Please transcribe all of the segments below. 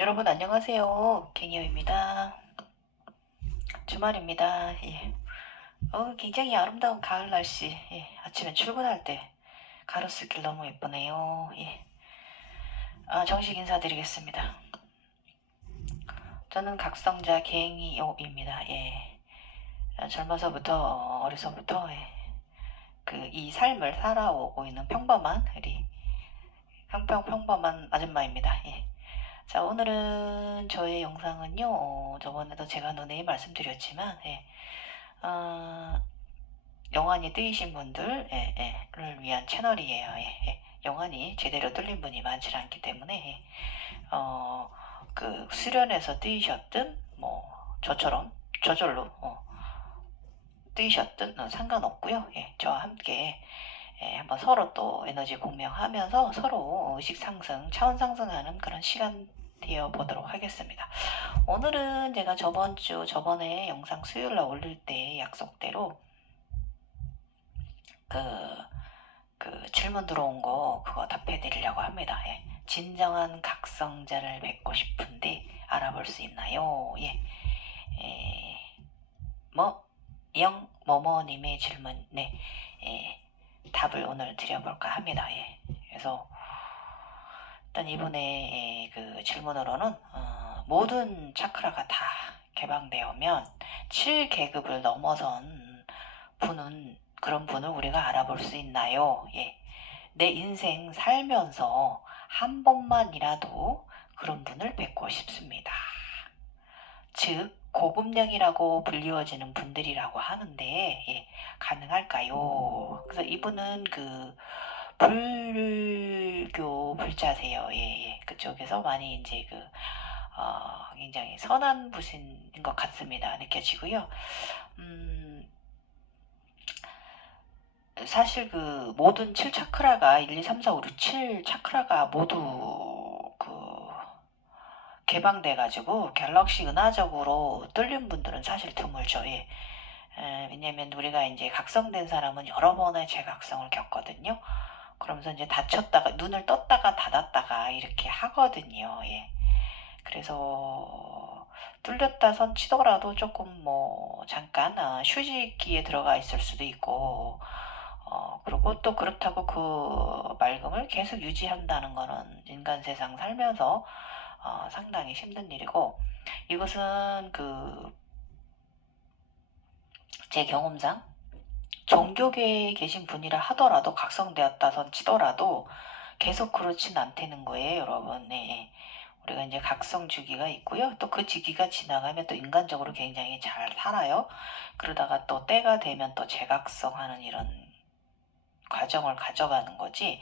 여러분 안녕하세요. 개니어입니다. 주말입니다. 예. 굉장히 아름다운 가을 날씨. 예. 아침에 출근할 때 가로수길 너무 예쁘네요. 예. 정식 인사드리겠습니다. 저는 각성자 개니어입니다. 예. 젊어서부터 어려서부터 이 삶을 살아오고 있는 평범한 우리 평범한 아줌마입니다. 예. 자, 오늘은 저의 영상은요, 저번에도 제가 논에 말씀드렸지만, 영환이 뜨이신 분들을 위한 채널이에요. 영환이 제대로 뚫린 분이 많지 않기 때문에, 수련해서 뜨이셨든, 저처럼, 저절로, 뜨이셨든, 상관없고요. 저와 함께, 한번 서로 또 에너지 공명하면서 서로 의식 상승, 차원 상승하는 그런 시간 되어 보도록 하겠습니다. 오늘은 제가 저번에 영상 수요일날 올릴 때 약속대로 질문 들어온 거 그거 답해 드리려고 합니다. 예. 진정한 각성자를 뵙고 싶은데 알아볼 수 있나요? 예. 뭐뭐님의 질문, 답을 오늘 드려볼까 합니다. 예. 그래서 일단 이분의 그 질문으로는 모든 차크라가 다 개방되면 7계급을 넘어선 그런 분을 우리가 알아볼 수 있나요? 예. 내 인생 살면서 한 번만이라도 그런 분을 뵙고 싶습니다. 즉 고급령이라고 불리워지는 분들이라고 하는데, 가능할까요? 그래서 이분은 불교 불자세요. 그쪽에서 많이 이제 굉장히 선한 분인 것 같습니다. 느껴지고요. 사실 모든 7차크라가 1, 2, 3, 4, 5, 6, 7 차크라가 모두 개방돼가지고 갤럭시 은하적으로 뚫린 분들은 사실 드물죠. 왜냐면 우리가 이제 각성된 사람은 여러 번의 재각성을 겪거든요. 그러면서 이제 닫혔다가 눈을 떴다가 닫았다가 이렇게 하거든요. 그래서 뚫렸다 선 치더라도 조금 잠깐 휴식기에 들어가 있을 수도 있고, 그리고 또 그렇다고 그 맑음을 계속 유지한다는 거는 인간 세상 살면서 상당히 힘든 일이고, 이것은 제 경험상 종교계에 계신 분이라 하더라도 각성되었다선 치더라도 계속 그렇진 않다는 거예요, 여러분. 우리가 이제 각성 주기가 있고요. 또 그 주기가 지나가면 또 인간적으로 굉장히 잘 살아요. 그러다가 또 때가 되면 또 재각성하는 이런 과정을 가져가는 거지.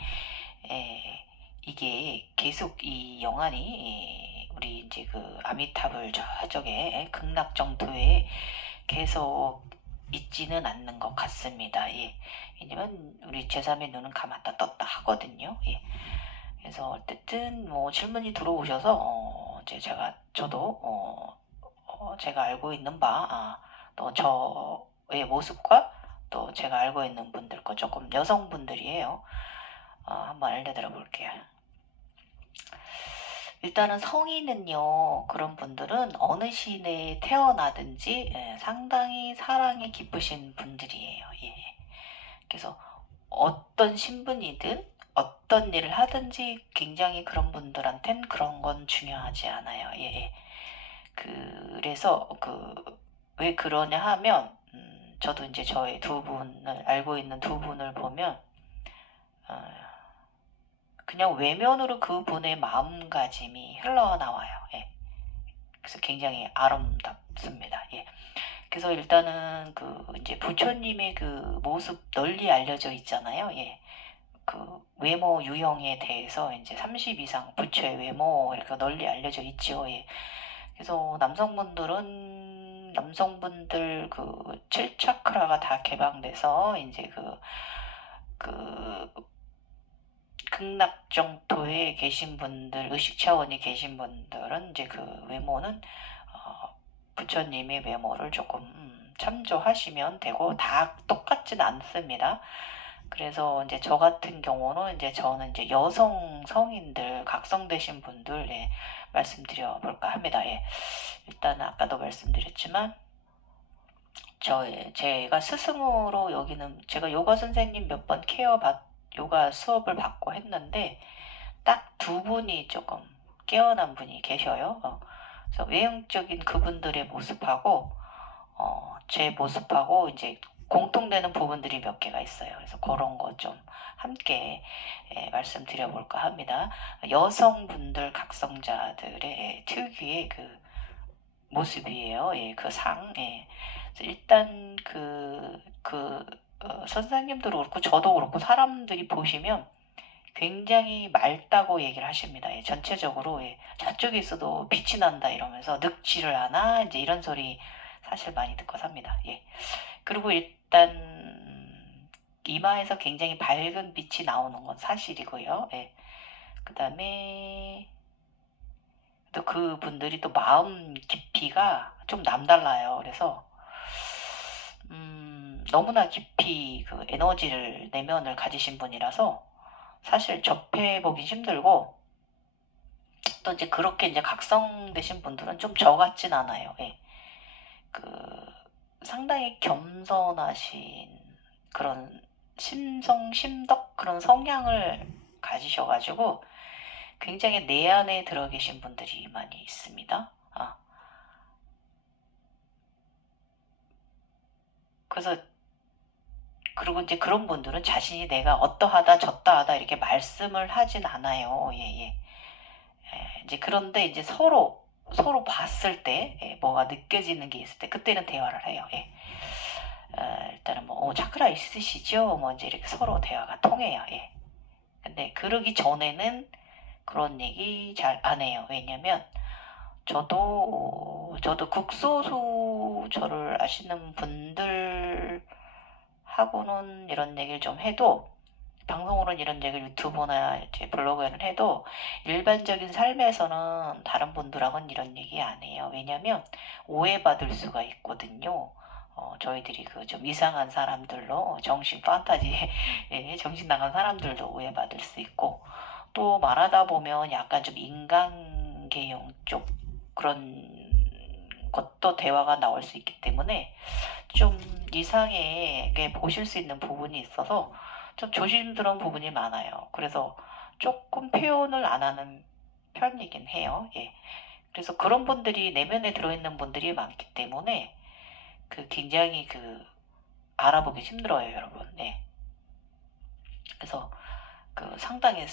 이게 계속 이 영안이 우리 이제 아미타불 저쪽에 극락 정토에 계속 있지는 않는 것 같습니다. 왜냐면 우리 제3의 눈은 감았다 떴다 하거든요. 그래서 어쨌든 질문이 들어오셔서 이제 저도 제가 알고 있는 바, 또 저의 모습과 또 제가 알고 있는 분들 거 조금 여성분들이에요. 한번 알려드려 볼게요. 일단은 성인은요, 그런 분들은 어느 시대에 태어나든지 상당히 사랑이 깊으신 분들이에요. 그래서 어떤 신분이든 어떤 일을 하든지 굉장히 그런 분들한텐 그런 건 중요하지 않아요. 그래서 왜 그러냐 하면, 저도 이제 저의 두 분을 알고 있는 두 분을 보면 그냥 외면으로 그분의 마음가짐이 흘러나와요. 그래서 굉장히 아름답습니다. 그래서 일단은 이제 부처님의 모습 널리 알려져 있잖아요. 외모 유형에 대해서 이제 30 이상 부처의 외모 이렇게 널리 알려져 있죠. 그래서 남성분들 7차크라가 다 개방돼서 이제 극락 정토에 계신 분들, 의식 차원에 계신 분들은 이제 외모는 부처님의 외모를 조금 참조하시면 되고, 다 똑같진 않습니다. 그래서 이제 저 같은 경우는 이제 저는 이제 여성 성인들 각성되신 분들 말씀드려 볼까 합니다. 일단 아까도 말씀드렸지만 제가 스승으로 여기는 제가 요가 선생님 몇 번 요가 수업을 받고 했는데 딱 두 분이 조금 깨어난 분이 계셔요. 그래서 외형적인 그분들의 모습하고 제 모습하고 이제 공통되는 부분들이 몇 개가 있어요. 그래서 그런 거 좀 함께 말씀드려 볼까 합니다. 여성분들 각성자들의 특유의 그 모습이에요. 그 상. 그래서 일단 선생님들도 그렇고 저도 그렇고 사람들이 보시면 굉장히 맑다고 얘기를 하십니다. 전체적으로 저쪽에 있어도 빛이 난다 이러면서 늙지를 않아 이제 이런 소리 사실 많이 듣고 삽니다. 그리고 일단 이마에서 굉장히 밝은 빛이 나오는 건 사실이고요. 그 다음에 또 그분들이 또 마음 깊이가 좀 남달라요. 그래서 너무나 깊이 그 에너지를 내면을 가지신 분이라서 사실 접해보기 힘들고 또 이제 그렇게 이제 각성되신 분들은 좀 저 같진 않아요. 그 상당히 겸손하신 그런 심덕 그런 성향을 가지셔가지고 굉장히 내 안에 들어 계신 분들이 많이 있습니다. 그래서 그리고 이제 그런 분들은 자신이 내가 어떠하다 저떠하다 이렇게 말씀을 하진 않아요. 이제 그런데 이제 서로 봤을 때 뭐가 느껴지는 게 있을 때 그때는 대화를 해요. 일단은 뭐 차크라 있으시죠? 뭐 이제 이렇게 서로 대화가 통해요. 근데 그러기 전에는 그런 얘기 잘 안 해요. 왜냐면 저도 극소수 저를 아시는 분들하고는 이런 얘기를 좀 해도 방송으로는 이런 얘기를 유튜브나 이제 블로그에는 해도 일반적인 삶에서는 다른 분들하고는 이런 얘기 안 해요. 왜냐면 오해받을 수가 있거든요. 저희들이 그 좀 이상한 사람들로 정신 판타지 정신 나간 사람들도 오해받을 수 있고 또 말하다 보면 약간 좀 인간계용 쪽 그런 것도 대화가 나올 수 있기 때문에 좀 이상하게 보실 수 있는 부분이 있어서 좀 조심스러운 부분이 많아요. 그래서 조금 표현을 안 하는 편이긴 해요. 그래서 그런 분들이 내면에 들어있는 분들이 많기 때문에 굉장히 알아보기 힘들어요, 여러분. 그래서 상당히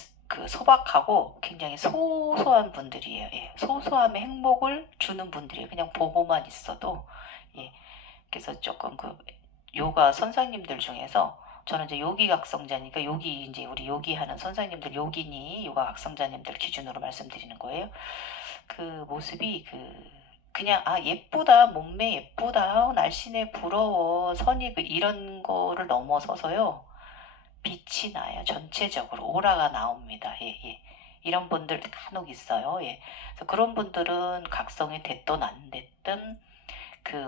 소박하고 굉장히 소소한 분들이에요. 소소함의 행복을 주는 분들이에요. 그냥 보고만 있어도. 그래서 조금 요가 선생님들 중에서 저는 이제 요기 각성자니까 이제 우리 요기 하는 선생님들 요기니 요가 각성자님들 기준으로 말씀드리는 거예요. 그 모습이 그냥 예쁘다 몸매 예쁘다 날씬해 부러워 선이 이런 거를 넘어서서요 빛이 나요. 전체적으로 오라가 나옵니다. 이런 분들 간혹 있어요. 그래서 그런 분들은 각성이 됐든 안 됐든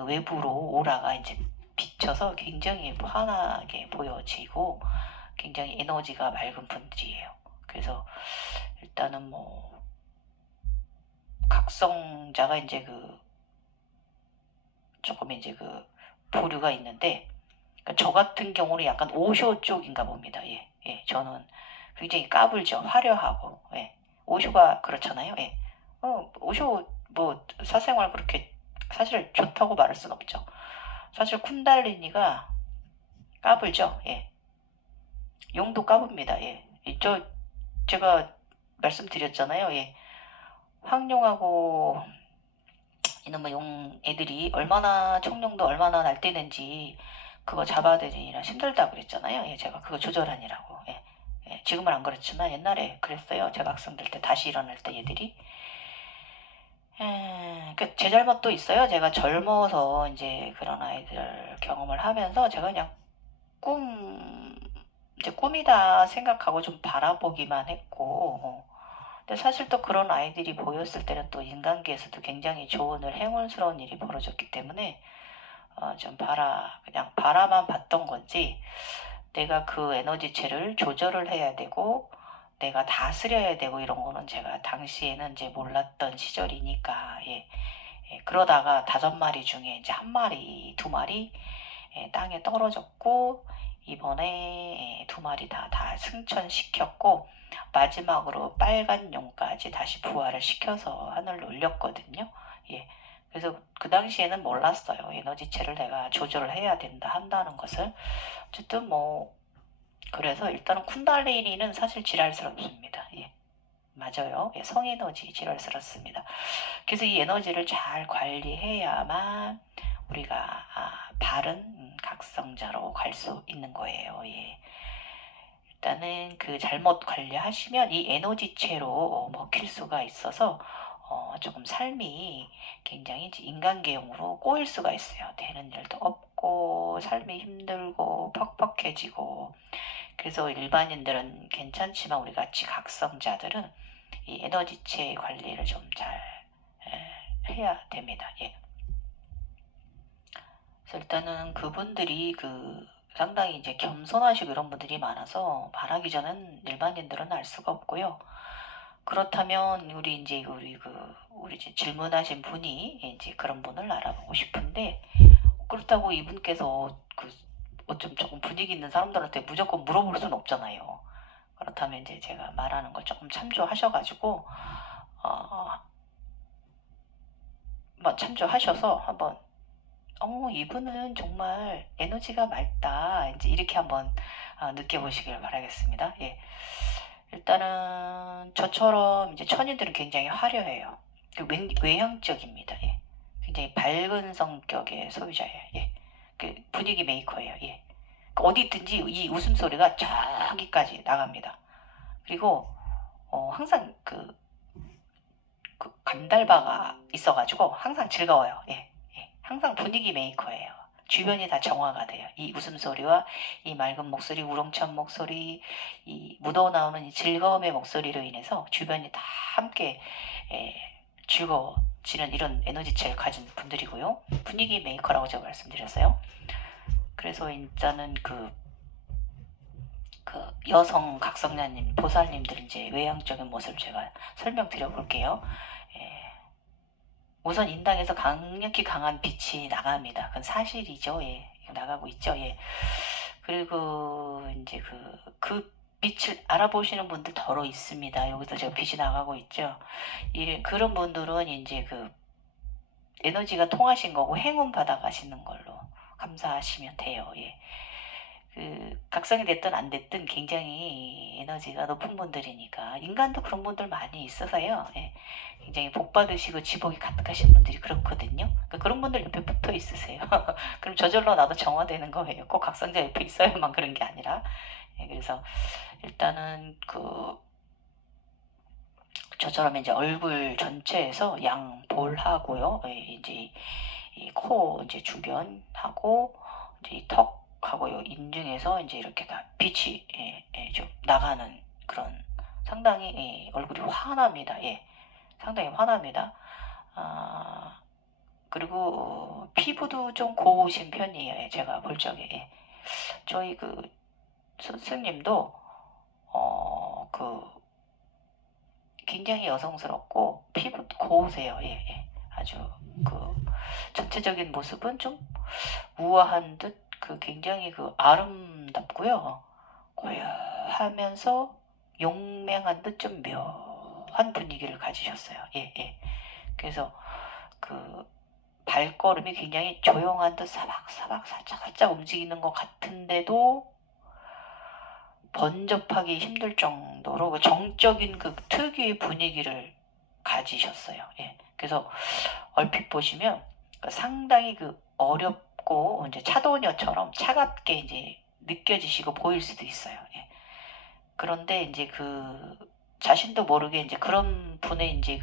외부로 오라가 이제 비쳐서 굉장히 환하게 보여지고 굉장히 에너지가 맑은 분들이에요. 그래서 일단은 뭐 각성자가 이제 조금 이제 부류가 있는데 저 같은 경우는 약간 오쇼 쪽인가 봅니다. 저는 굉장히 까불죠. 화려하고 오쇼가 그렇잖아요. 오쇼 뭐 사생활 그렇게 사실 좋다고 말할 순 없죠. 사실 쿤달리니가 까불죠. 용도 까붑니다. 제가 말씀드렸잖아요. 황룡하고 이놈의 용 애들이 얼마나 청룡도 얼마나 날뛰는지 그거 잡아들이느라 힘들다고 그랬잖아요. 제가 그거 조절하느라고. 지금은 안 그렇지만 옛날에 그랬어요. 제가 학생들 때 다시 일어날 때 얘들이. 제 잘못도 있어요. 제가 젊어서 이제 그런 아이들 경험을 하면서 제가 그냥 이제 꿈이다 생각하고 좀 바라보기만 했고, 근데 사실 또 그런 아이들이 보였을 때는 또 인간계에서도 굉장히 좋은 행운스러운 일이 벌어졌기 때문에 그냥 바라만 봤던 건지 내가 그 에너지체를 조절을 해야 되고 내가 다스려야 되고 이런 거는 제가 당시에는 이제 몰랐던 시절이니까 그러다가 5마리 중에 이제 1마리, 2마리 땅에 떨어졌고 이번에 2마리 다 승천시켰고 마지막으로 빨간 용까지 다시 부활을 시켜서 하늘로 올렸거든요. 그래서 그 당시에는 몰랐어요. 에너지체를 내가 조절을 해야 된다 한다는 것을. 어쨌든 뭐 그래서 일단은 쿤달리니는 사실 지랄스럽습니다. 맞아요. 성에너지 지랄스럽습니다. 그래서 이 에너지를 잘 관리해야만 우리가 바른 각성자로 갈 수 있는 거예요. 일단은 그 잘못 관리하시면 이 에너지체로 먹힐 수가 있어서 조금 삶이 굉장히 인간계용으로 꼬일 수가 있어요. 되는 일도 없고 삶이 힘들고 퍽퍽해지고. 그래서 일반인들은 괜찮지만 우리 같이 각성자들은 이 에너지체 관리를 좀 잘 해야 됩니다. 그래서 일단은 그분들이 상당히 이제 겸손하시고 이런 분들이 많아서 말하기 전엔 일반인들은 알 수가 없고요. 그렇다면 우리 이제 질문하신 분이 이제 그런 분을 알아보고 싶은데, 그렇다고 이분께서 어쩜 조금 분위기 있는 사람들한테 무조건 물어볼 수는 없잖아요. 그렇다면 이제 제가 말하는 걸 조금 참조하셔가지고 한번 참조하셔서 한번 이분은 정말 에너지가 맑다 이제 이렇게 한번 느껴보시길 바라겠습니다. 일단은 저처럼 이제 천인들은 굉장히 화려해요. 외향적입니다. 굉장히 밝은 성격의 소유자예요. 분위기 메이커예요. 어디 있든지 이 웃음소리가 저기까지 나갑니다. 그리고 항상 간달바가 있어가지고 항상 즐거워요. 항상 분위기 메이커예요. 주변이 다 정화가 돼요. 이 웃음소리와 이 맑은 목소리, 우렁찬 목소리, 이 묻어나오는 이 즐거움의 목소리로 인해서 주변이 다 함께 즐거워지는 이런 에너지체를 가진 분들이고요. 분위기 메이커라고 제가 말씀드렸어요. 그래서 일단은 여성 각성자님, 보살님들 이제 외향적인 모습을 제가 설명드려 볼게요. 우선 인당에서 강력히 강한 빛이 나갑니다. 그건 사실이죠. 나가고 있죠. 그리고 이제 그 빛을 알아보시는 분들 더러 있습니다. 여기서 제가 빛이 나가고 있죠. 그런 분들은 이제 에너지가 통하신 거고 행운 받아가시는 걸로 감사하시면 돼요. 각성이 됐든 안 됐든 굉장히 에너지가 높은 분들이니까 인간도 그런 분들 많이 있어서요. 굉장히 복 받으시고 지복이 가득하신 분들이 그렇거든요. 그러니까 그런 분들 옆에 붙어 있으세요. 그럼 저절로 나도 정화되는 거예요. 꼭 각성자 옆에 있어야만 그런 게 아니라. 그래서 일단은 저처럼 이제 얼굴 전체에서 양볼하고요. 이제 이 코 이제 주변하고 이제 이 턱하고 요 인중에서 이제 이렇게 다 빛이 좀 나가는 그런 상당히 얼굴이 환합니다. 상당히 환합니다. 그리고 피부도 좀 고우신 편이에요. 제가 볼 적에. 저희 스승님도 굉장히 여성스럽고 피부도 고우세요. 아주 전체적인 모습은 좀 우아한 듯 굉장히 아름답고요. 고요하면서 용맹한 듯 좀 묘한 분위기를 가지셨어요. 그래서 발걸음이 굉장히 조용한 듯 사박사박 살짝 움직이는 것 같은데도 번접하기 힘들 정도로 정적인 특유의 분위기를 가지셨어요. 그래서 얼핏 보시면 상당히 어렵고 이제 차도녀처럼 차갑게 이제 느껴지시고 보일 수도 있어요. 그런데 이제 자신도 모르게 이제 그런 분의 이제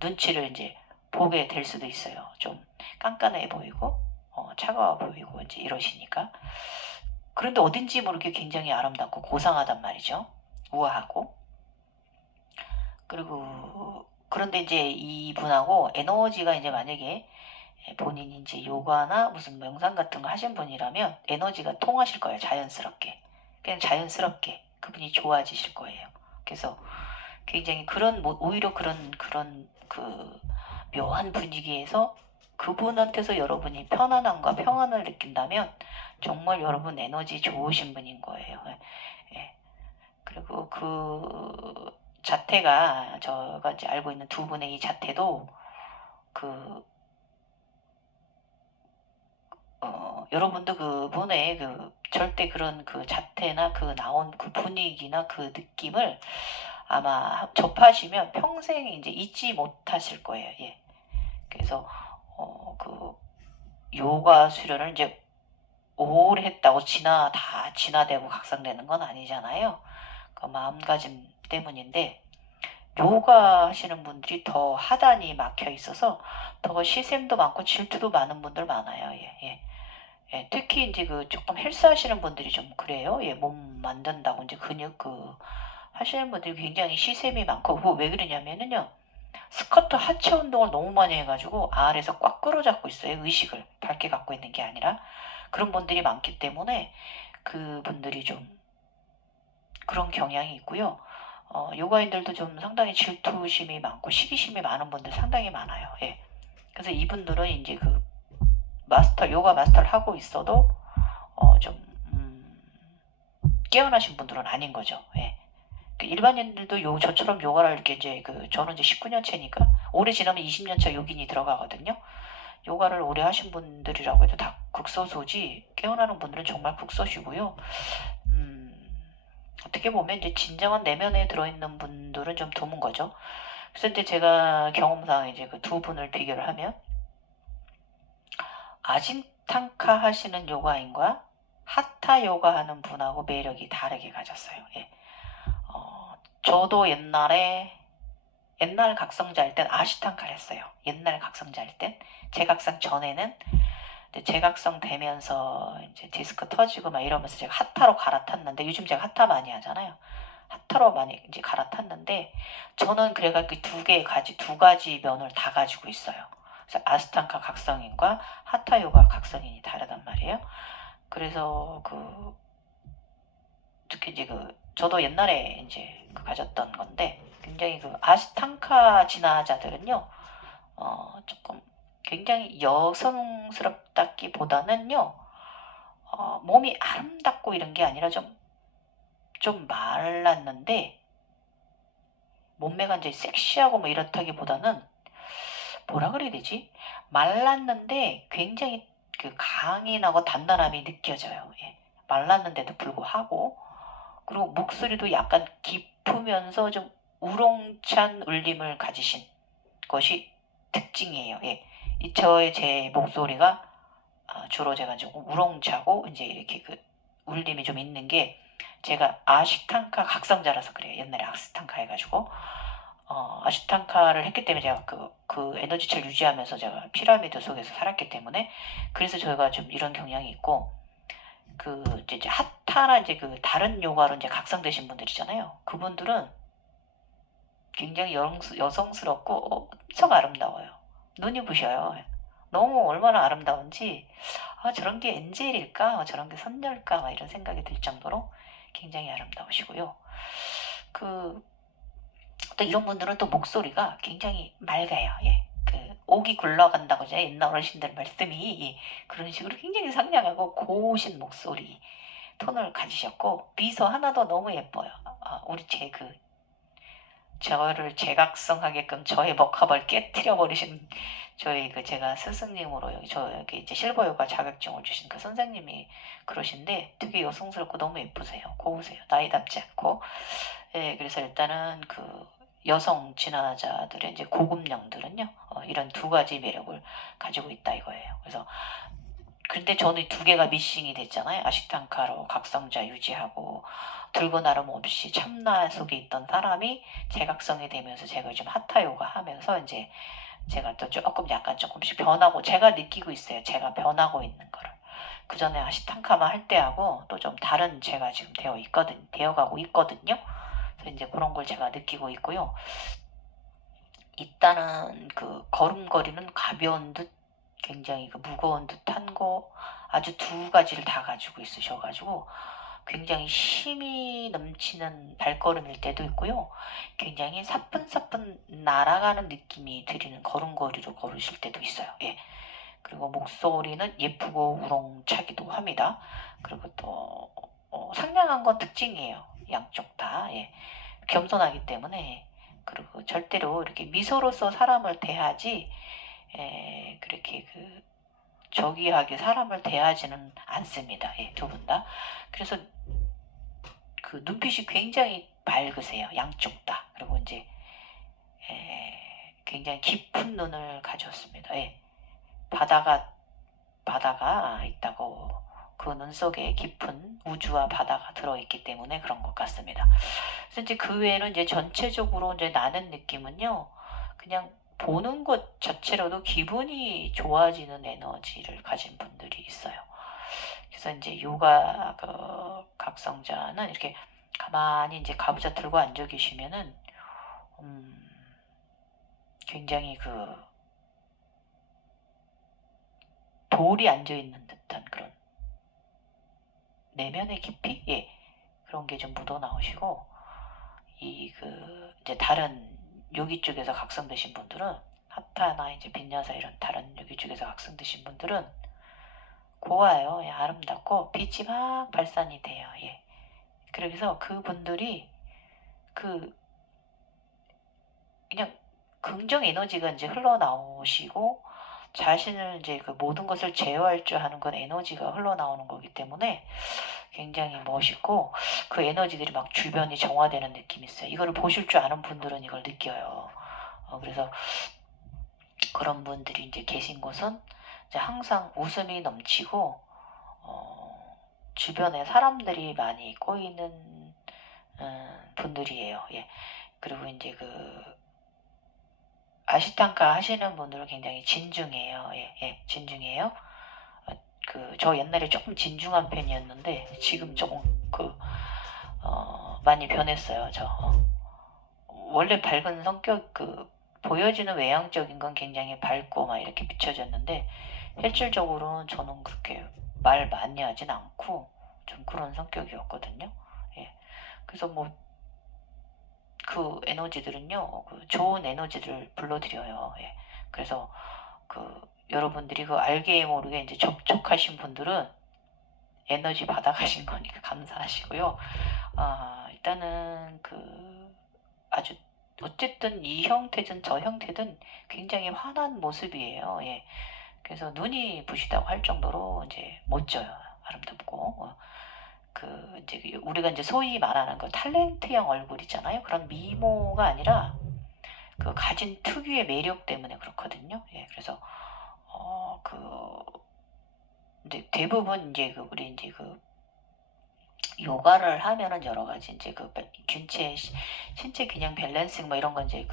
눈치를 이제 보게 될 수도 있어요. 좀 깐깐해 보이고 차가워 보이고 이제 이러시니까. 그런데 어딘지 모르게 굉장히 아름답고 고상하단 말이죠. 우아하고. 그리고 그런데 이제 이분하고 에너지가 이제 만약에 본인이 이제 요가나 무슨 명상 같은 거 하신 분이라면 에너지가 통하실 거예요. 자연스럽게. 그냥 자연스럽게 그분이 좋아지실 거예요. 그래서 굉장히 오히려 그런 그 묘한 분위기에서 그분한테서 여러분이 편안함과 평안을 느낀다면 정말 여러분 에너지 좋으신 분인 거예요. 예. 그리고 그 자태가 제가 이제 알고 있는 두 분의 이 자태도 그 여러분도 그분의 절대 그런 그 자태나 그 나온 그 분위기나 그 느낌을 아마 접하시면 평생 이제 잊지 못하실 거예요. 예. 그래서 그 요가 수련을 이제 오래 했다고 다 진화되고 각성되는 건 아니잖아요. 그 마음가짐 때문인데 요가 하시는 분들이 더 하단이 막혀 있어서 더 시샘도 많고 질투도 많은 분들 많아요. 예, 예. 예, 특히 이제 조금 헬스 하시는 분들이 좀 그래요. 예, 몸 만든다고 이제 근육 하시는 분들이 굉장히 시샘이 많고, 그거 왜 그러냐면은요, 스쿼트 하체 운동을 너무 많이 해가지고 아래에서 꽉 끌어잡고 있어요. 의식을 밝게 갖고 있는 게 아니라. 그런 분들이 많기 때문에 그분들이 좀 그런 경향이 있고요. 요가인들도 좀 상당히 질투심이 많고 시기심이 많은 분들 상당히 많아요. 예. 그래서 이분들은 이제 요가 마스터를 하고 있어도 좀 깨어나신 분들은 아닌 거죠. 예. 일반인들도 저처럼 요가를 이렇게 이제 저는 이제 19년 차니까 올해 지나면 20년 차 요긴이 들어가거든요. 요가를 오래 하신 분들이라고 해도 다 극소수지 깨어나는 분들은 정말 극소수고요. 어떻게 보면 이제 진정한 내면에 들어있는 분들은 좀 드문 거죠. 그래서 이제 제가 경험상 이제 그 두 분을 비교를 하면 아진탕카 하시는 요가인과 하타 요가 하는 분하고 매력이 다르게 가졌어요. 예. 저도 옛날 각성자일 땐 아시탕카를 했어요. 옛날 각성자일 땐 재각성 전에는 재각성 되면서 이제 디스크 터지고 막 이러면서 제가 핫타로 갈아탔는데 요즘 제가 핫타 많이 하잖아요. 핫타로 많이 이제 갈아탔는데 저는 그래가지고 두 가지 면을 다 가지고 있어요. 그래서 아스탕카 각성인과 하타 요가 각성인이 다르단 말이에요. 그래서 특히 이제 저도 옛날에 이제 가졌던 건데 굉장히 아스탕카 진화자들은요 조금 굉장히 여성스럽다기보다는요 몸이 아름답고 이런 게 아니라 좀 말랐는데 몸매가 이제 섹시하고 뭐 이렇다기보다는 뭐라 그래야 되지? 말랐는데 굉장히 강인하고 단단함이 느껴져요. 예. 말랐는데도 불구하고 그리고 목소리도 약간 깊으면서 좀 우렁찬 울림을 가지신 것이 특징이에요. 예. 제 목소리가 주로 제가 조금 우렁차고 이제 이렇게 울림이 좀 있는 게 제가 아시탄카 각성자라서 그래요. 옛날에 아시탄카 해가지고 아시탄카를 했기 때문에 제가 그 에너지체를 유지하면서 제가 피라미드 속에서 살았기 때문에 그래서 저희가 좀 이런 경향이 있고 이제 하타나 이제 다른 요가로 이제 각성되신 분들이잖아요. 그분들은 굉장히 여성스럽고 엄청 아름다워요. 눈이 부셔요. 너무 얼마나 아름다운지 저런 게 엔젤일까 저런 게 선녀일까 막 이런 생각이 들 정도로 굉장히 아름다우시고요. 또 이런 분들은 또 목소리가 굉장히 맑아요. 예. 옥이 굴러간다고 하죠. 옛날 어르신들 말씀이 그런 식으로 굉장히 상냥하고 고우신 목소리 톤을 가지셨고 미소 하나도 너무 예뻐요. 우리 저를 제각성하게끔 저의 먹합을 깨뜨려 버리신 저희 제가 스승님으로 여기 이제 실버요가 자격증을 주신 그 선생님이 그러신데 되게 여성스럽고 너무 예쁘세요. 고우세요. 나이답지 않고. 예, 그래서 일단은 여성 진화자들의 이제 고급령들은요, 이런 두 가지 매력을 가지고 있다 이거예요. 그래서 근데 저는 두 개가 미싱이 됐잖아요. 아시탄카로 각성자 유지하고 들고 나름 없이 참나 속에 있던 사람이 재각성이 되면서 제가 요즘 하타 요가 하면서 이제 제가 또 약간 조금씩 변하고 제가 느끼고 있어요. 제가 변하고 있는 거를. 그 전에 아시탄카만 할 때하고 또 좀 다른 제가 지금 되어가고 있거든요. 그래서 이제 그런 걸 제가 느끼고 있고요. 일단은 걸음걸이는 가벼운 듯 굉장히 무거운 듯한 거 아주 두 가지를 다 가지고 있으셔가지고 굉장히 힘이 넘치는 발걸음일 때도 있고요. 굉장히 사뿐사뿐 날아가는 느낌이 드리는 걸음걸이로 걸으실 때도 있어요. 예. 그리고 목소리는 예쁘고 우렁차기도 합니다. 그리고 또 상냥한 건 특징이에요. 양쪽 다. 예. 겸손하기 때문에. 그리고 절대로 이렇게 미소로서 사람을 대하지 그렇게 저기하게 사람을 대하지는 않습니다. 예, 두 분 다. 그래서 그 눈빛이 굉장히 밝으세요. 양쪽 다. 그리고 이제 굉장히 깊은 눈을 가졌습니다. 예. 바다가 있다고, 그 눈 속에 깊은 우주와 바다가 들어있기 때문에 그런 것 같습니다. 그래서 이제 그 외에는 이제 전체적으로 이제 나는 느낌은요, 그냥 보는 것 자체로도 기분이 좋아지는 에너지를 가진 분들이 있어요. 그래서 이제 요가 각성자는 이렇게 가만히 이제 가부좌 들고 앉아 계시면은 굉장히 돌이 앉아 있는 듯한 그런 내면의 깊이, 예, 그런 게 좀 묻어 나오시고, 이제 다른 요기 쪽에서 각성되신 분들은, 하타나 이제 빈야사 이런 다른 요기 쪽에서 각성되신 분들은 고와요. 예, 아름답고 빛이 막 발산이 돼요. 예. 그래서 그분들이 그냥 긍정 에너지가 이제 흘러나오시고, 자신을 이제 모든 것을 제어할 줄 아는 건 에너지가 흘러나오는 거기 때문에 굉장히 멋있고, 그 에너지들이 막 주변이 정화되는 느낌이 있어요. 이거를 보실 줄 아는 분들은 이걸 느껴요. 그래서 그런 분들이 이제 계신 곳은 이제 항상 웃음이 넘치고, 주변에 사람들이 많이 꼬이는 분들이에요. 예. 그리고 이제 아시탄가 하시는 분들은 굉장히 진중해요. 예, 예, 진중해요. 저 옛날에 조금 진중한 편이었는데 지금 조금 많이 변했어요. 원래 밝은 성격, 보여지는 외향적인 건 굉장히 밝고 막 이렇게 비춰졌는데, 실질적으로는 저는 그렇게 말 많이 하진 않고 좀 그런 성격이었거든요. 예. 그래서 그 에너지들은요, 좋은 에너지를 불러들여요. 예. 그래서 여러분들이 알게 모르게 이제 접촉하신 분들은 에너지 받아가신 거니까 감사하시고요. 일단은 아주 어쨌든 이 형태든 저 형태든 굉장히 환한 모습이에요. 예. 그래서 눈이 부시다고 할 정도로 이제 멋져요. 아름답고. 이제 우리가 이제 소위 말하는 탤런트형 얼굴이잖아요. 그런 미모가 아니라 가진 특유의 매력 때문에 그렇거든요. 예. 그래서 이제 대부분 이제 우리 이제 요가를 하면은 여러 가지 이제 신체 균형 밸런스 뭐 이런 건 이제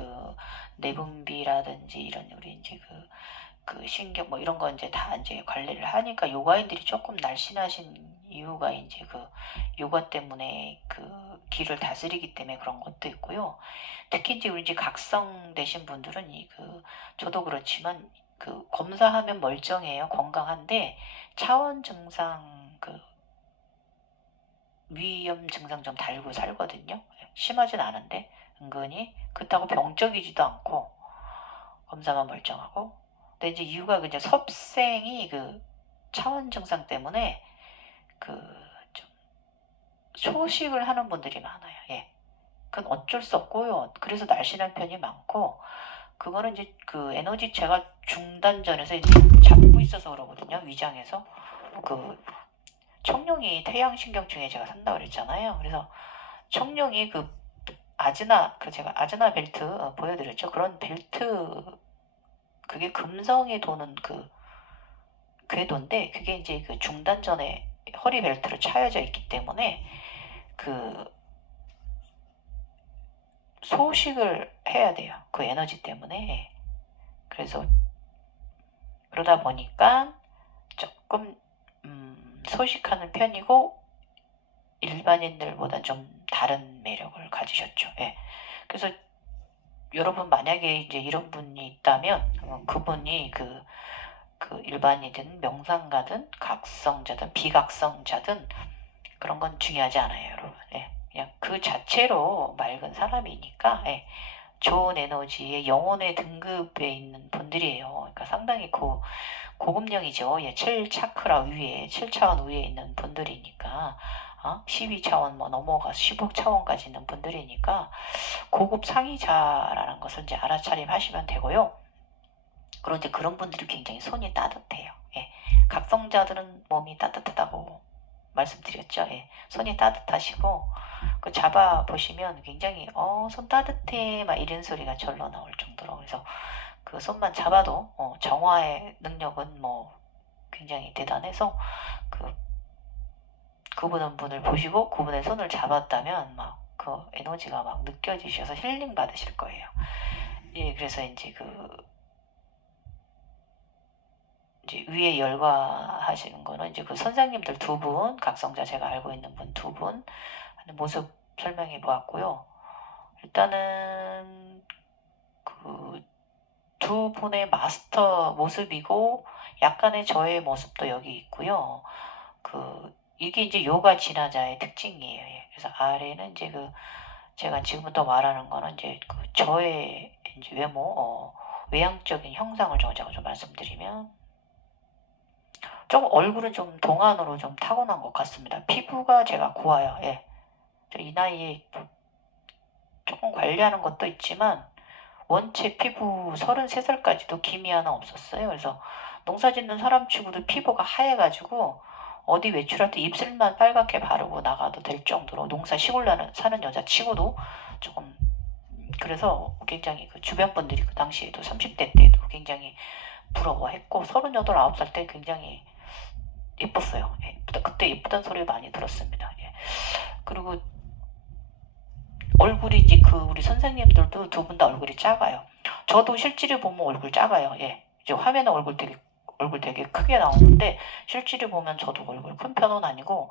내분비라든지 이런 우리 이제 신경 뭐 이런 거 이제 다 이제 관리를 하니까 요가인들이 조금 날씬하신 이유가 이제 요가 때문에 기를 다스리기 때문에 그런 것도 있고요. 특히 이제 우리 이제 각성되신 분들은 저도 그렇지만 검사하면 멀쩡해요. 건강한데 차원 증상 위염 증상 좀 달고 살거든요. 심하진 않은데 은근히 그렇다고 병적이지도 않고 검사만 멀쩡하고. 근데 이제 이유가 이제 섭생이 차원 증상 때문에 좀 소식을 하는 분들이 많아요. 예. 그건 어쩔 수 없고요. 그래서 날씬한 편이 많고, 그거는 이제 에너지체가 중단전에서 이제 잡고 있어서 그러거든요. 위장에서. 청룡이 태양신경증에 제가 산다고 그랬잖아요. 그래서 청룡이 제가 아즈나 벨트 보여드렸죠. 그런 벨트, 그게 금성이 도는 궤도인데, 그게 이제 중단전에 허리 벨트로 차여져 있기 때문에 소식을 해야 돼요. 그 에너지 때문에. 그래서 그러다 보니까 조금 소식하는 편이고, 일반인들보다 좀 다른 매력을 가지셨죠. 예. 그래서 여러분 만약에 이제 이런 분이 있다면 그분이 일반이든 명상가든 각성자든 비각성자든 그런 건 중요하지 않아요, 여러분. 예. 그냥 그 자체로 맑은 사람이니까, 예. 좋은 에너지의 영혼의 등급에 있는 분들이에요. 그러니까 상당히 고급령이죠. 예, 7차크라 위에, 7차원 위에 있는 분들이니까, 12차원 뭐 넘어가 15차원까지 있는 분들이니까, 고급 상위자라는 것을 이제 알아차림하시면 되고요. 그리고 이제 그런 분들이 굉장히 손이 따뜻해요. 예, 각성자들은 몸이 따뜻하다고 말씀드렸죠. 예, 손이 따뜻하시고, 그 잡아 보시면 굉장히 손 따뜻해 막 이런 소리가 절로 나올 정도로, 그래서 그 손만 잡아도 정화의 능력은 뭐 굉장히 대단해서, 그분을 보시고 그분의 손을 잡았다면 막 그 에너지가 막 느껴지셔서 힐링 받으실 거예요. 예, 그래서 이제 위에 열과하시는 거는 이제 그 선생님들 두 분, 각성자 제가 알고 있는 분 두 분 하는 모습 설명해 보았고요. 일단은 그 두 분의 마스터 모습이고 약간의 저의 모습도 여기 있고요. 이게 이제 요가 진화자의 특징이에요. 예. 그래서 아래는 이제 제가 지금부터 말하는 거는 이제 저의 이제 외향적인 형상을 제가 좀 말씀드리면, 좀 얼굴은 좀 동안으로 좀 타고난 것 같습니다. 피부가 제가 고와요. 예. 이 나이에 조금 관리하는 것도 있지만, 원체 피부 33살까지도 기미 하나 없었어요. 그래서 농사 짓는 사람 치고도 피부가 하얘가지고 어디 외출할 때 입술만 빨갛게 바르고 나가도 될 정도로, 농사 시골 사는 여자 치고도 조금, 그래서 굉장히 그 주변 분들이 그 당시에도 30대 때도 굉장히 부러워했고, 38, 9살 때 굉장히 예뻤어요. 예, 그때 예쁘다는 소리 많이 들었습니다. 예. 그리고 얼굴이 이제 우리 선생님들도 두 분 다 얼굴이 작아요. 저도 실제로 보면 얼굴 작아요. 예. 이제 화면에 얼굴 되게 크게 나오는데, 실제로 보면 저도 얼굴 큰 편은 아니고,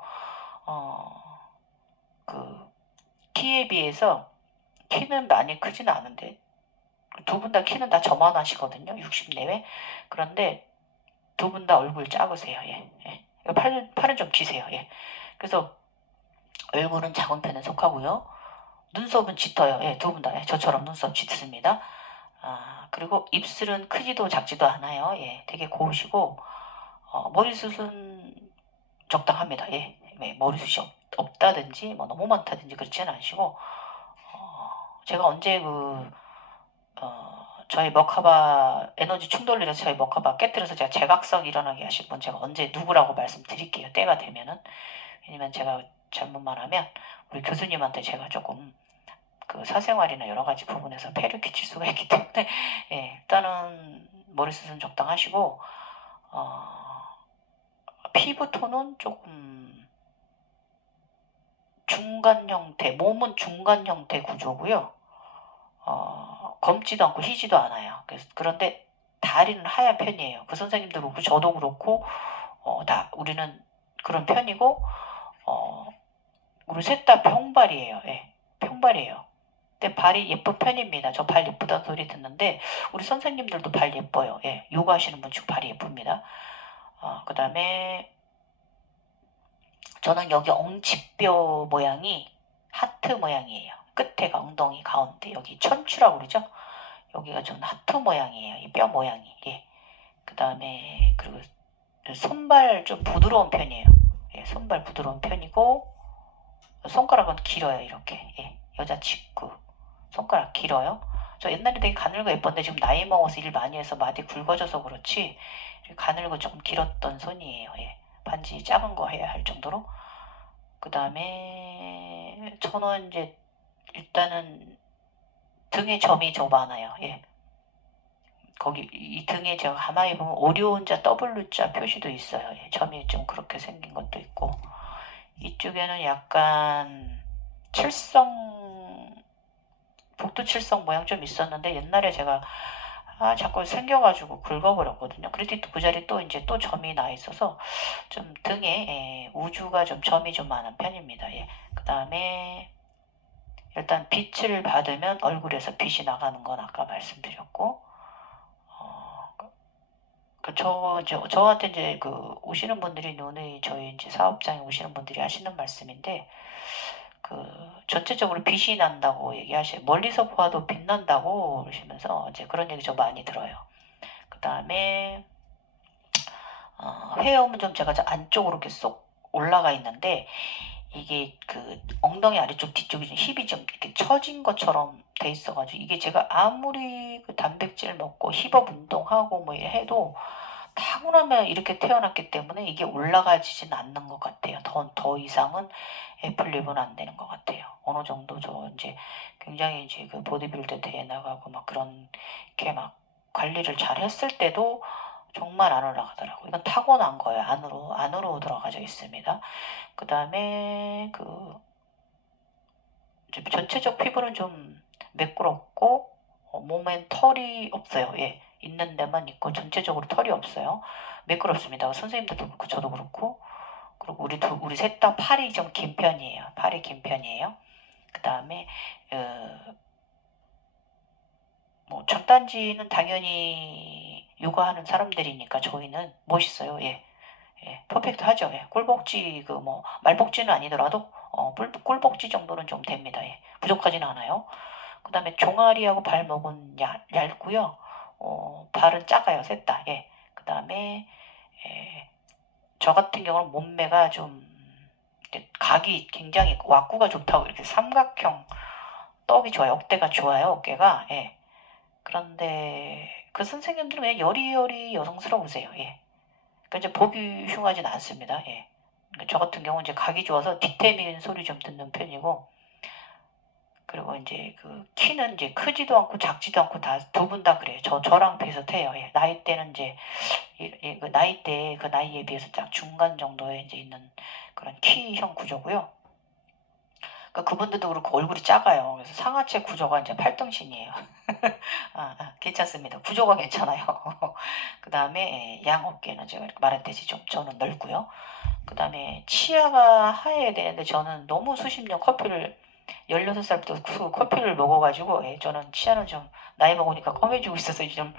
키에 비해서 키는 많이 크지는 않은데, 두 분 다 키는 다 저만 하시거든요. 60 내외. 그런데 두 분 다 얼굴 작으세요. 예. 예. 팔은 좀 기세요. 예. 그래서 얼굴은 작은 편에 속하고요. 눈썹은 짙어요. 예, 두 분 다. 예, 저처럼 눈썹 짙습니다. 그리고 입술은 크지도 작지도 않아요. 예, 되게 고우시고, 머리숱은 적당합니다. 예, 머리숱이 없다든지, 뭐 너무 많다든지 그렇지는 않으시고, 제가 언제 저희 머카바 에너지 충돌이라서 저희 머카바 깨뜨려서 제가 제각성 일어나게 하실 분 제가 언제 누구라고 말씀드릴게요. 때가 되면은. 왜냐면 제가 잘못 말하면 우리 교수님한테 제가 조금 사생활이나 여러 가지 부분에서 폐를 끼칠 수가 있기 때문에, 예, 일단은 머리숱은 적당하시고, 피부 톤은 조금 중간 형태, 몸은 중간 형태 구조고요. 검지도 않고 희지도 않아요. 그런데 다리는 하얀 편이에요. 그 선생님도 그렇고 저도 그렇고, 우리는 그런 편이고, 우리 셋 다 평발이에요. 예, 평발이에요. 근데 발이 예쁜 편입니다. 저 발 예쁘다는 소리 듣는데 우리 선생님들도 발 예뻐요. 예, 요가 하시는 분 치고 발이 예쁩니다. 그 다음에 저는 여기 엉치뼈 모양이 하트 모양이에요. 끝에가 엉덩이 가운데 여기 천추라고 그러죠. 여기가 저는 하트 모양이에요. 이 뼈 모양이. 예. 그 다음에 그리고 손발 좀 부드러운 편이에요. 예, 손발 부드러운 편이고, 손가락은 길어요. 이렇게. 예, 여자 친구 손가락 길어요. 저 옛날에 되게 가늘고 예뻤는데 지금 나이 먹어서 일 많이 해서 마디 굵어져서 그렇지, 가늘고 조금 길었던 손이에요. 예. 반지 작은 거 해야 할 정도로. 그 다음에 저는 이제 일단은 등에 점이 좀 많아요. 예. 거기 이 등에 제가 가만히 보면 오리온자 W자 표시도 있어요. 예. 점이 좀 그렇게 생긴 것도 있고, 이쪽에는 약간 복도 칠성 모양 좀 있었는데 옛날에 제가 자꾸 생겨가지고 긁어버렸거든요. 그랬더니 그 자리에 또 이제 또 점이 나 있어서 좀 등에 우주가 좀 점이 좀 많은 편입니다. 예. 그 다음에 일단 빛을 받으면 얼굴에서 빛이 나가는 건 아까 말씀드렸고, 저한테 이제 그 오시는 분들이 눈이 저희 이제 사업장에 오시는 분들이 하시는 말씀인데, 전체적으로 빛이 난다고 멀리서 보아도 빛난다고 그러시면서 이제 그런 얘기 저 많이 들어요. 그 다음에, 회음은 좀 제가 안쪽으로 이렇게 쏙 올라가 있는데, 이게 엉덩이 아래쪽 뒤쪽이 좀 힙이 좀 이렇게 처진 것처럼 돼 있어가지고, 이게 제가 아무리 단백질 먹고 힙업 운동하고 뭐 해도 타고나면 이렇게 태어났기 때문에 이게 올라가지진 않는 것 같아요. 더 이상은 애플립은 안 되는 것 같아요. 어느 정도 저 이제 굉장히 이제 보디빌더 대회 나가고 막 그런 게 막 관리를 잘 했을 때도 정말 안 올라가더라고요. 이건 타고난 거예요. 안으로 들어가져 있습니다. 그 다음에 전체적 피부는 좀 매끄럽고, 몸엔 털이 없어요. 예. 있는 데만 있고 전체적으로 털이 없어요. 매끄럽습니다. 선생님들도 그렇고 저도 그렇고. 그리고 우리 셋 다 팔이 좀 긴 편이에요. 팔이 긴 편이에요. 그 다음에 뭐 전단지는 당연히 요가하는 사람들이니까 저희는 멋있어요. 예. 예, 퍼펙트하죠. 예. 꿀복지 말복지는 아니더라도 꿀복지 정도는 좀 됩니다. 예. 부족하진 않아요. 그 다음에 종아리하고 발목은 얇고요. 발은 작아요. 셋 다. 예. 그 다음에 저 같은 경우는 몸매가 좀 각이 굉장히 왁구가 좋다고 이렇게 삼각형 떡이 좋아요. 어깨가 좋아요. 어깨가. 예. 그런데 그 선생님들은 그냥 여리여리 여성스러우세요. 예. 그러니까 이제 보기 흉하진 않습니다. 예. 그러니까 저 같은 경우는 이제 각이 좋아서 뒤태미는 소리 좀 듣는 편이고, 그리고 이제 키는 이제 크지도 않고 작지도 않고 두 분 다 그래요. 저랑 비슷해요. 예. 나이대는 이제 그 나이에 비해서 딱 중간 정도에 이제 있는 그런 키형 구조고요. 그러니까 그분들도 그렇고 얼굴이 작아요. 그래서 상하체 구조가 이제 팔등신이에요. 괜찮습니다. 구조가 괜찮아요. 그 다음에 양 어깨는 제가 말했듯이 좀 저는 넓고요. 그 다음에 치아가 하얘야 되는데 저는 너무 수십 년 16살부터 커피를 먹어가지고, 저는 치아는 좀 나이 먹으니까 검해지고 있어서 좀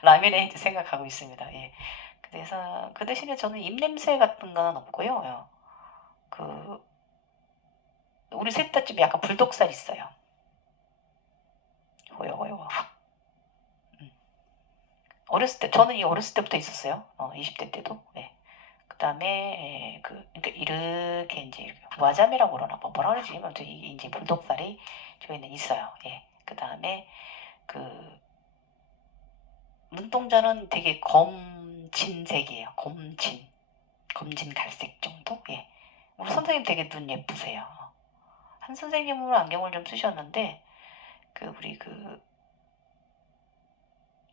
라미네이트 생각하고 있습니다. 예. 그래서 그 대신에 저는 입냄새 같은 거는 없고요. 우리 셋 다 좀 약간 불독살 있어요. 호요. 저는 어렸을 때부터 있었어요. 20대 때도. 예. 그 다음에, 그러니까 이렇게 이제 부화잠이라고 그러나, 뭐라 그러지? 아무튼 이게 이제 불독살이 저희는 있어요. 예. 그 다음에, 눈동자는 되게 검진색이에요. 검진 갈색 정도? 예. 우리 선생님 되게 눈 예쁘세요. 한 선생님은 안경을 좀 쓰셨는데,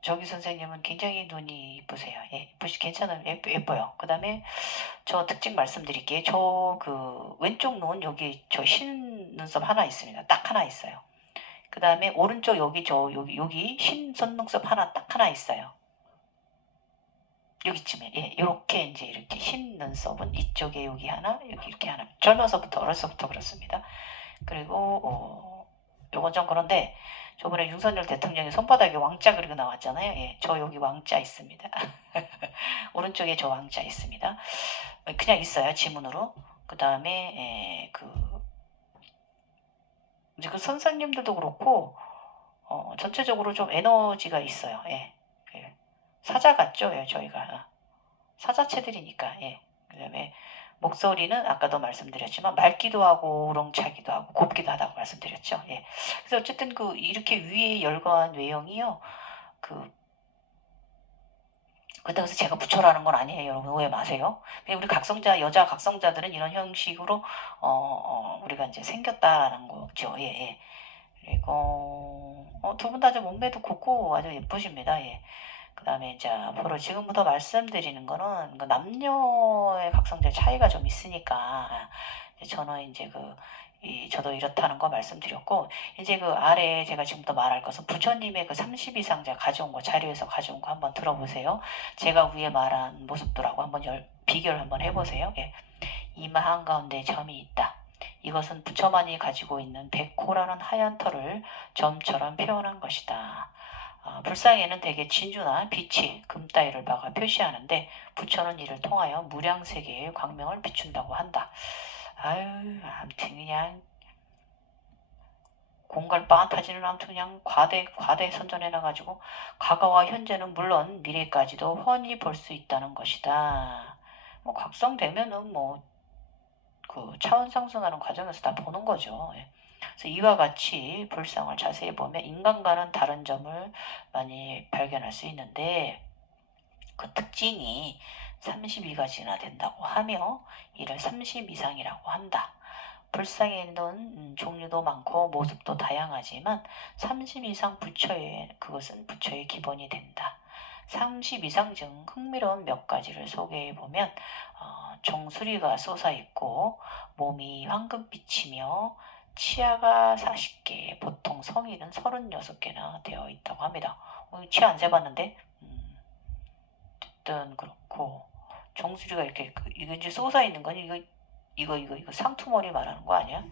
저기 선생님은 굉장히 눈이 이쁘세요. 예, 예뻐요. 그 다음에 저 특징 말씀드릴게요. 왼쪽 눈 여기 저 흰 눈썹 하나 있습니다. 딱 하나 있어요. 그 다음에 오른쪽 여기 흰 속눈썹 딱 하나 있어요. 여기쯤에, 예, 요렇게 이제 이렇게 흰 눈썹은 이쪽에 여기 하나, 여기 이렇게 하나. 어려서부터 그렇습니다. 그리고, 요건 좀 그런데, 저번에 윤석열 대통령이 손바닥에 왕자 그리고 나왔잖아요. 예, 저 여기 왕자 있습니다. 오른쪽에 저 왕자 있습니다. 그냥 있어요, 지문으로. 그 다음에, 이제 그 선생님들도 그렇고, 전체적으로 좀 에너지가 있어요. 예. 사자 같죠? 예, 저희가. 사자체들이니까, 예. 그 다음에, 목소리는 아까도 말씀드렸지만 맑기도 하고 우렁차기도 하고 곱기도 하다고 말씀드렸죠. 예. 그래서 어쨌든 이렇게 위에 열거한 외형이요. 그렇다고 해서 제가 부처라는 건 아니에요. 여러분 오해 마세요. 그냥 우리 여자 각성자들은 이런 형식으로 우리가 이제 생겼다라는 거죠. 예, 예. 그리고 두 분 다 몸매도 곱고 아주 예쁘십니다. 예. 그 다음에 이제 앞으로 지금부터 말씀드리는 거는 남녀의 각성제 차이가 좀 있으니까 저는 이제 저도 이렇다는 거 말씀드렸고, 이제 아래에 제가 지금부터 말할 것은 부처님의 32상자 가져온 거, 자료에서 가져온 거 한번 들어보세요. 제가 위에 말한 모습들하고 한번 비교를 한번 해보세요. 예. 이마 한가운데 점이 있다. 이것은 부처만이 가지고 있는 백호라는 하얀 털을 점처럼 표현한 것이다. 불상에는 대개 진주나 비치, 금 따위를 박아 표시하는데 부처는 이를 통하여 무량세계의 광명을 비춘다고 한다. 아유, 아무튼 그냥 공갈 빠타지는 아무튼 그냥 과대 선전해놔가지고 과거와 현재는 물론 미래까지도 훤히 볼 수 있다는 것이다. 뭐 각성되면은 뭐 그 차원 상승하는 과정에서 다 보는 거죠. 예. 그래서 이와 같이 불상을 자세히 보면 인간과는 다른 점을 많이 발견할 수 있는데 그 특징이 32가지나 된다고 하며 이를 30 이상이라고 한다. 불상에는 종류도 많고 모습도 다양하지만 30 이상 그것은 부처의 기본이 된다. 30 이상 중 흥미로운 몇 가지를 소개해보면 종수리가 솟아있고 몸이 황금빛이며 치아가 40개, 보통 성인은 36개나 되어 있다고 합니다. 치아 안 세봤는데 어쨌든 그렇고 종수리가 이렇게 이거 이제 솟아있는 건 이거 상투머리 말하는 거 아니야?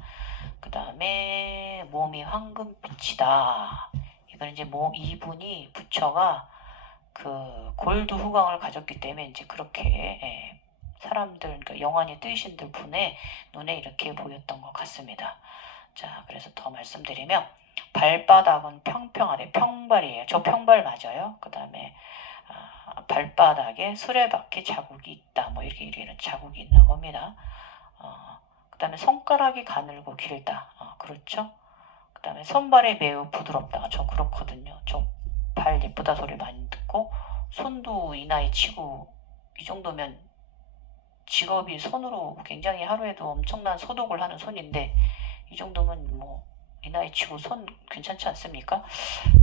그 다음에 몸이 황금빛이다. 이거는 이제 이분이 부처가 그 골드 후광을 가졌기 때문에 이제 그렇게 사람들, 그러니까 영안이 뜨이신들 분의 눈에 이렇게 보였던 것 같습니다. 자, 그래서 더 말씀드리면 발바닥은 평평하대. 평발이에요. 저 평발 맞아요. 그 다음에 발바닥에 수레바퀴 자국이 있다. 뭐 이런 자국이 있나 봅니다. 그 다음에 손가락이 가늘고 길다. 그렇죠. 그 다음에 손발이 매우 부드럽다. 저 그렇거든요. 저 발 예쁘다 소리 많이 듣고 손도 이 나이 치고 이 정도면 직업이 손으로 굉장히 하루에도 엄청난 소독을 하는 손인데 이 정도면 뭐 이 나이 치고 손 괜찮지 않습니까?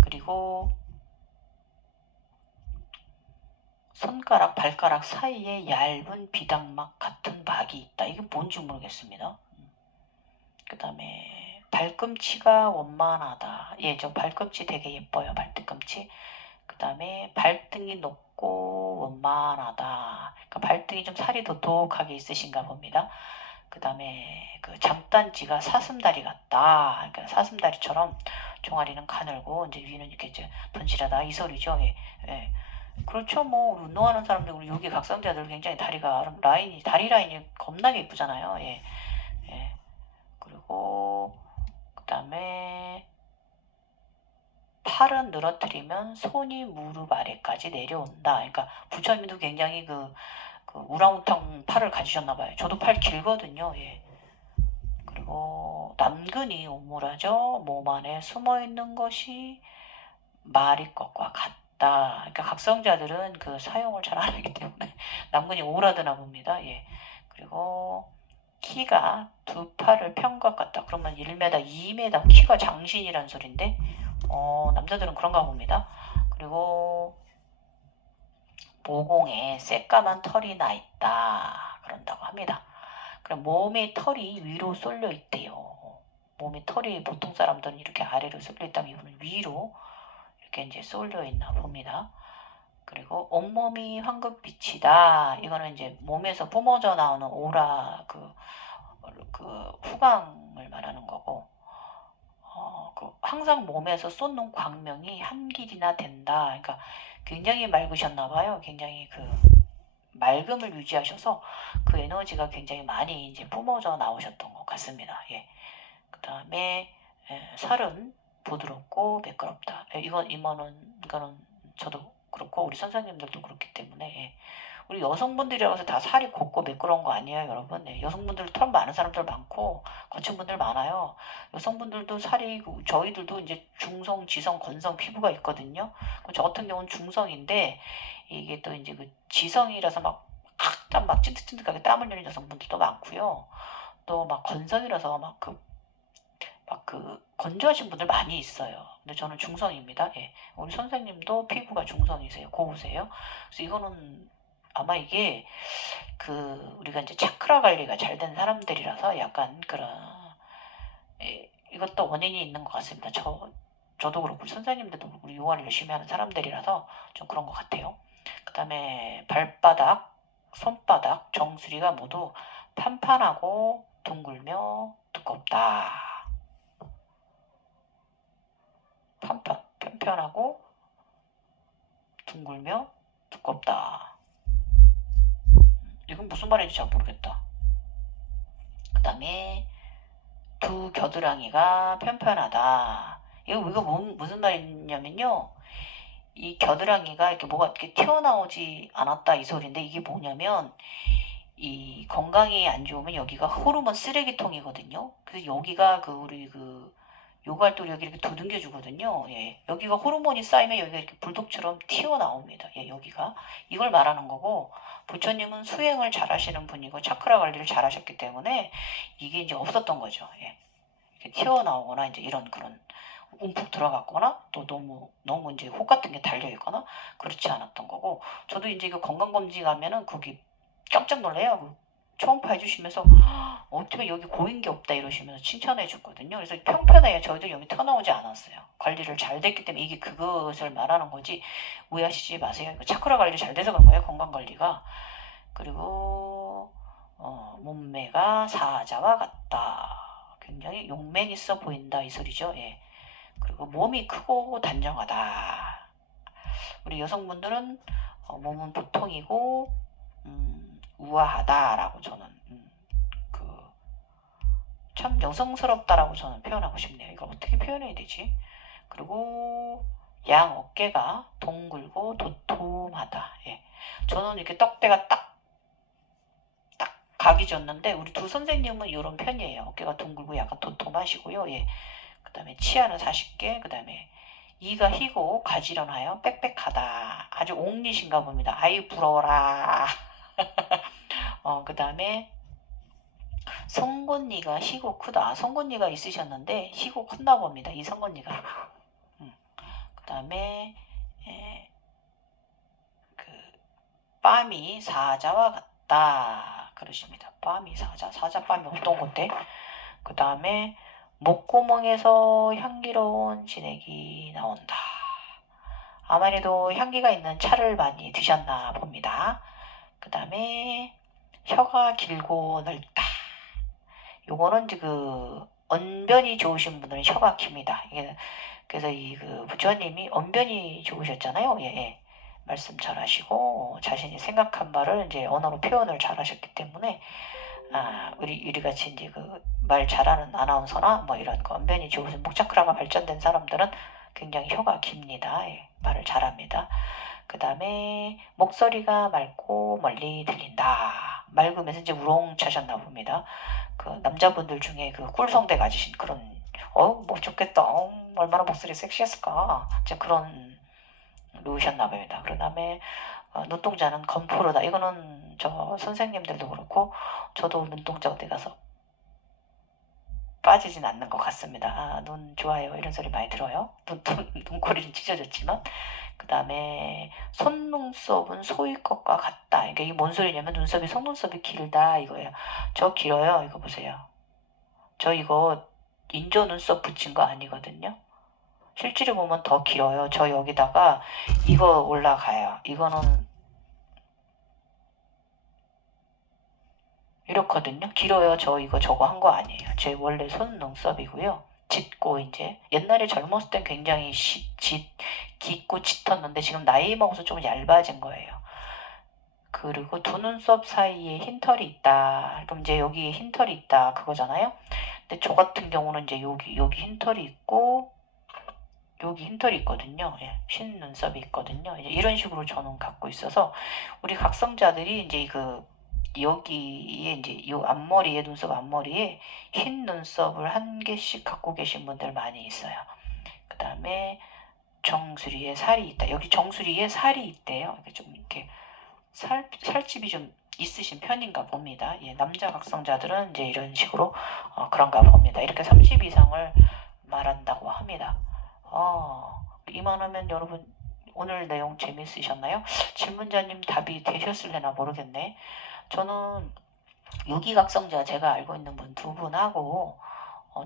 그리고 손가락, 발가락 사이에 얇은 비당막 같은 막이 있다. 이게 뭔지 모르겠습니다. 그 다음에 발꿈치가 원만하다. 예, 저 발꿈치 되게 예뻐요. 발뒤꿈치. 그 다음에 발등이 높고 원만하다. 그러니까 발등이 좀 살이 도독하게 있으신가 봅니다. 그 다음에 그 장단지가 사슴다리 같다. 그러니까 사슴다리처럼 종아리는 가늘고 이제 위는 이렇게 이제 던실하다 이 소리죠. 예, 예. 그렇죠. 뭐 운동하는 사람들 우리 요기 각성자들 굉장히 다리 라인이 겁나게 이쁘잖아요. 예, 예. 그리고 그 다음에 팔은 늘어뜨리면 손이 무릎 아래까지 내려온다. 그러니까 부처님도 굉장히 그 우랑우탕 팔을 가지셨나봐요. 저도 팔 길거든요. 예. 그리고 남근이 오므라져 몸 안에 숨어있는 것이 말이 것과 같다. 그러니까 각성자들은 그 사용을 잘 안 하기 때문에 남근이 오라드나 봅니다. 예. 그리고 키가 두 팔을 편 것 같다. 그러면 1m, 2m 키가 장신이라는 소린데 남자들은 그런가 봅니다. 그리고 모공에 새까만 털이 나 있다. 그런다고 합니다. 그럼 몸에 털이 위로 쏠려 있대요. 몸에 털이 보통 사람들은 이렇게 아래로 쏠려 있다면 이분은 위로 이렇게 이제 쏠려 있나 봅니다. 그리고 온몸이 황금빛이다. 이거는 이제 몸에서 뿜어져 나오는 오라 그 후광을 말하는 거고 항상 몸에서 쏟는 광명이 한 길이나 된다. 그러니까 굉장히 맑으셨나 봐요. 굉장히 그 맑음을 유지하셔서 그 에너지가 굉장히 많이 이제 뿜어져 나오셨던 것 같습니다. 예. 그 다음에 살은 부드럽고 매끄럽다. 이거는 저도 그렇고 우리 선생님들도 그렇기 때문에 우리 여성분들이라고 해서 다 살이 곱고 매끄러운 거 아니에요, 여러분. 네, 여성분들 털 많은 사람들 많고 거친 분들 많아요. 여성분들도 살이 저희들도 이제 중성, 지성, 건성 피부가 있거든요. 저 같은 경우는 중성인데 이게 또 이제 그 지성이라서 막 찐득찐득하게 땀 흘리는 여성분들도 많고요. 또 막 건성이라서 건조하신 분들 많이 있어요. 근데 저는 중성입니다. 예. 우리 선생님도 피부가 중성이세요. 고우세요. 그래서 이거는 아마 이게 우리가 이제 차크라 관리가 잘 된 사람들이라서 약간 그런 이것도 원인이 있는 것 같습니다. 저도 그렇고 선생님들도 그렇고 요가를 열심히 하는 사람들이라서 좀 그런 것 같아요. 그 다음에 발바닥, 손바닥, 정수리가 모두 판판하고 둥글며 두껍다. 편편하고 둥글며 두껍다. 이건 무슨 말인지 잘 모르겠다. 그 다음에 두 겨드랑이가 편편하다. 이거 무슨 말이냐면요. 이 겨드랑이가 이렇게 뭐가 이렇게 튀어나오지 않았다 이 소리인데, 이게 뭐냐면 이 건강이 안 좋으면 여기가 호르몬 쓰레기통이거든요. 그래서 여기가 우리 요구할 때 여기 이렇게 두들겨 주거든요. 예. 여기가 호르몬이 쌓이면 여기가 이렇게 불독처럼 튀어나옵니다. 예, 여기가. 이걸 말하는 거고, 부처님은 수행을 잘 하시는 분이고 차크라 관리를 잘 하셨기 때문에 이게 이제 없었던 거죠. 예. 이렇게 튀어나오거나 이제 이런 그런 움푹 들어갔거나 또 너무 이제 혹 같은 게 달려 있거나 그렇지 않았던 거고, 저도 이제 이거 건강검진 가면은 거기 깜짝 놀래요. 초음파 해주시면서 어떻게 여기 고인 게 없다 이러시면서 칭찬해 줬거든요. 그래서 평편해요. 저희도 여기 튀어나오지 않았어요. 관리를 잘 됐기 때문에 이게 그것을 말하는 거지, 오해하시지 마세요. 이거 차크라 관리 잘 돼서 그런 거예요. 건강 관리가. 그리고 몸매가 사자와 같다. 굉장히 용맹 있어 보인다 이 소리죠. 예. 그리고 몸이 크고 단정하다. 우리 여성분들은 몸은 보통이고 우아하다라고 저는 참 여성스럽다라고 저는 표현하고 싶네요. 이걸 어떻게 표현해야 되지? 그리고 양 어깨가 동글고 도톰하다. 예. 저는 이렇게 떡대가 딱 각이 졌는데 우리 두 선생님은 이런 편이에요. 어깨가 둥글고 약간 도톰하시고요. 예. 그 다음에 치아는 40개, 그 다음에 이가 희고 가지런하여 빽빽하다. 아주 옥리신가 봅니다. 아이 부러워라. 그 다음에 송곳니가 희고 크다. 송곳니가 있으셨는데 희고 컸나 봅니다. 이 송곳니가. 그 다음에 뺨이 사자와 같다. 그러십니다. 뺨이 사자 뺨이 어떤 건데? 그 다음에 목구멍에서 향기로운 진액이 나온다. 아무래도 향기가 있는 차를 많이 드셨나 봅니다. 그 다음에 혀가 길고 넓다. 요거는 이제 언변이 좋으신 분들은 혀가 깁니다. 그래서 부처님이 언변이 좋으셨잖아요. 예, 예. 말씀 잘 하시고 자신이 생각한 말을 이제 언어로 표현을 잘 하셨기 때문에 우리 같이 이제 말 잘하는 아나운서나 뭐 이런 언변이 좋으신 목차크라가 발전된 사람들은 굉장히 혀가 깁니다. 예, 말을 잘합니다. 그 다음에 목소리가 맑고 멀리 들린다. 맑으면서 이제 우롱차셨나 봅니다. 남자분들 중에 꿀성대 가지신 그런 뭐 좋겠다. 얼마나 목소리 섹시했을까. 이제 그런 누우셨나 봅니다. 그 다음에 눈동자는 건포르다. 이거는 저 선생님들도 그렇고 저도 눈동자 어디 가서 빠지진 않는 것 같습니다. 눈 좋아요 이런 소리 많이 들어요. 눈꼬리는 찢어졌지만. 그 다음에 속눈썹은 소의 것과 같다. 그러니까 이게 뭔 소리냐면 속눈썹이 길다 이거예요. 저 길어요. 이거 보세요. 저 이거 인조 눈썹 붙인 거 아니거든요. 실제로 보면 더 길어요. 저 여기다가 이거 올라가요. 이거는 이렇거든요. 길어요. 저 이거 저거 한 거 아니에요. 제 원래 속눈썹이고요. 짙고 이제 옛날에 젊었을 땐 굉장히 짙고 짙었는데 지금 나이 먹어서 좀 얇아진 거예요. 그리고 두 눈썹 사이에 흰털이 있다. 그럼 이제 여기에 흰털이 있다 그거잖아요. 근데 저 같은 경우는 이제 여기 흰털이 있고 여기 흰털이 있거든요. 예, 흰 눈썹이 있거든요. 이제 이런 식으로 저는 갖고 있어서 우리 각성자들이 이제 여기에 이제 요 앞머리에 눈썹 앞머리에 흰 눈썹을 한 개씩 갖고 계신 분들 많이 있어요. 그 다음에 정수리에 살이 있다. 여기 정수리에 살이 있대요. 이렇게 좀 이렇게 살집이 좀 있으신 편인가 봅니다. 예, 남자 각성자들은 이제 이런 식으로 그런가 봅니다. 이렇게 30 이상을 말한다고 합니다. 이만하면 여러분 오늘 내용 재밌으셨나요? 질문자님 답이 되셨을래나 모르겠네. 저는 유기각성자 제가 알고 있는 분 2분하고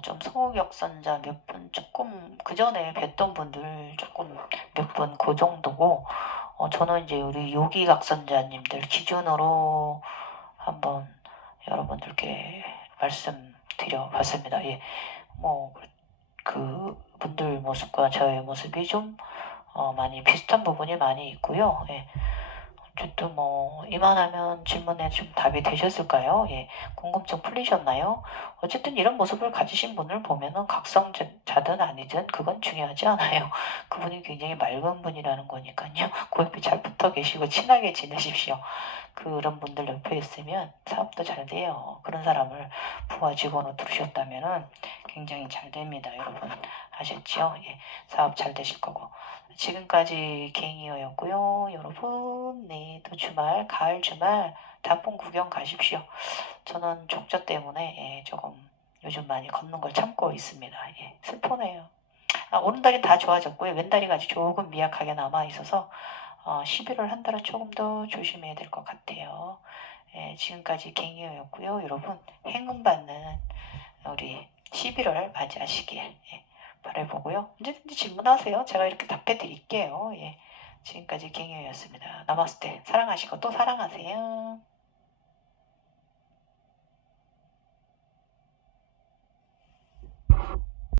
좀 소극역선자 몇 분 조금 그 전에 뵀던 분들 조금 몇 분 그 정도고 저는 이제 우리 요기각선자님들 기준으로 한번 여러분들께 말씀드려 봤습니다. 예, 뭐 그 분들 모습과 저의 모습이 좀 많이 비슷한 부분이 많이 있고요. 예. 어쨌든 뭐 이만하면 질문에 좀 답이 되셨을까요? 예. 궁금증 풀리셨나요? 어쨌든 이런 모습을 가지신 분을 보면은 각성자든 아니든 그건 중요하지 않아요. 그분이 굉장히 맑은 분이라는 거니까요. 그 옆에 잘 붙어 계시고 친하게 지내십시오. 그런 분들 옆에 있으면 사업도 잘 돼요. 그런 사람을 부하 직원으로 두셨다면은 굉장히 잘 됩니다. 여러분 아셨죠? 예. 사업 잘 되실 거고. 지금까지 갱이어였고요. 여러분 내일도 주말 가을 주말 단풍 구경 가십시오. 저는 족저 때문에 조금 요즘 많이 걷는 걸 참고 있습니다. 예, 슬프네요. 오른다리 다 좋아졌고요. 왼다리가 아직 조금 미약하게 남아 있어서 11월 한 달은 조금 더 조심해야 될 것 같아요. 예, 지금까지 갱이어였고요. 여러분 행운 받는 우리 11월 맞이하시길 바라보고요. 언제든지 질문하세요. 제가 이렇게 답해 드릴게요. 예, 지금까지 갱이어였습니다. 나마스테. 사랑하시고 또 사랑하세요.